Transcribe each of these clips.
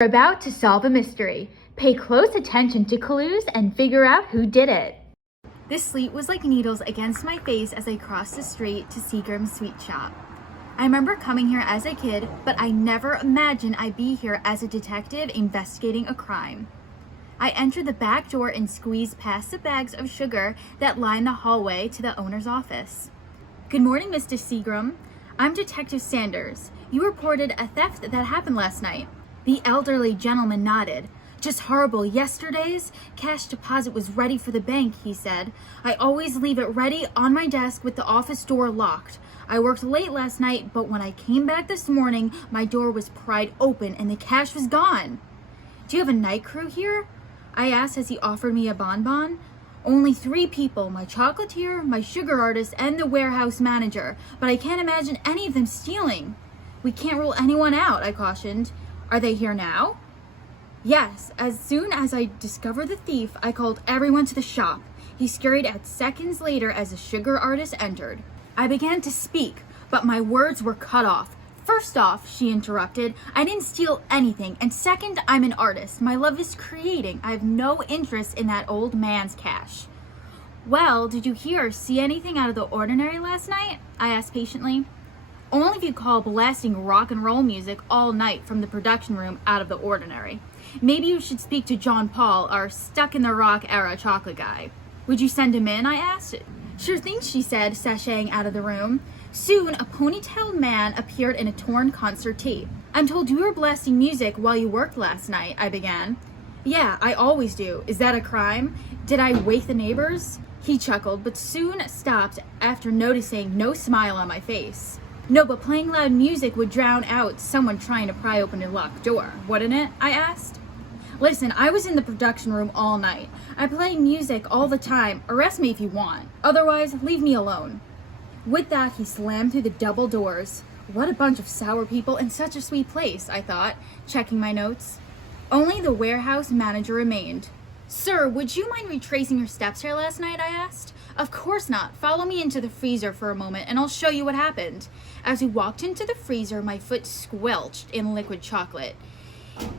We're about to solve a mystery. Pay close attention to clues and figure out who did it. The sleet was like needles against my face as I crossed the street to Seagram's sweet shop. I remember coming here as a kid, but I never imagined I'd be here as a detective investigating a crime. I entered the back door and squeezed past the bags of sugar that lined the hallway to the owner's office. "Good morning, Mr. Seagram. I'm Detective Sanders. You reported a theft that happened last night." The elderly gentleman nodded. "Just horrible. Yesterday's cash deposit was ready for the bank," he said. "I always leave it ready on my desk with the office door locked. I worked late last night, but when I came back this morning, my door was pried open and the cash was gone." "Do you have a night crew here?" I asked as he offered me a bonbon. "Only 3 people, my chocolatier, my sugar artist, and the warehouse manager, but I can't imagine any of them stealing." "We can't rule anyone out," I cautioned. "Are they here now?" "Yes, as soon as I discovered the thief, I called everyone to the shop." He scurried out seconds later as the sugar artist entered. I began to speak, but my words were cut off. "First off," she interrupted, "I didn't steal anything, and second, I'm an artist. My love is creating. I have no interest in that old man's cash." "Well, did you hear or see anything out of the ordinary last night?" I asked patiently. "Only if you call blasting rock and roll music all night from the production room out of the ordinary. Maybe you should speak to John Paul, our stuck-in-the-rock era chocolate guy." "Would you send him in?" I asked. "Sure thing," she said, sashaying out of the room. Soon, a ponytailed man appeared in a torn concert tee. "I'm told you were blasting music while you worked last night," I began. "Yeah, I always do. Is that a crime? Did I wake the neighbors?" He chuckled, but soon stopped after noticing no smile on my face. "No, but playing loud music would drown out someone trying to pry open a locked door, wouldn't it?" I asked. "Listen, I was in the production room all night. I play music all the time. Arrest me if you want. Otherwise, leave me alone." With that, he slammed through the double doors. What a bunch of sour people in such a sweet place, I thought, checking my notes. Only the warehouse manager remained. "Sir, would you mind retracing your steps here last night?" I asked. "Of course not. Follow me into the freezer for a moment and I'll show you what happened." As we walked into the freezer, my foot squelched in liquid chocolate.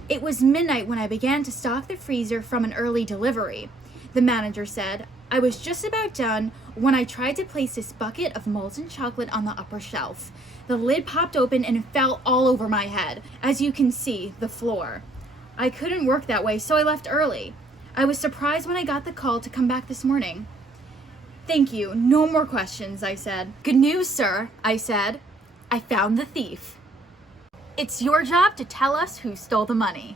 It was midnight when I began to stock the freezer from an early delivery. The manager said, "I was just about done when I tried to place this bucket of molten chocolate on the upper shelf. The lid popped open and it fell all over my head. As you can see, the floor. I couldn't work that way, so I left early. I was surprised when I got the call to come back this morning." "Thank you. No more questions," I said. "Good news, sir," I said. "I found the thief." It's your job to tell us who stole the money.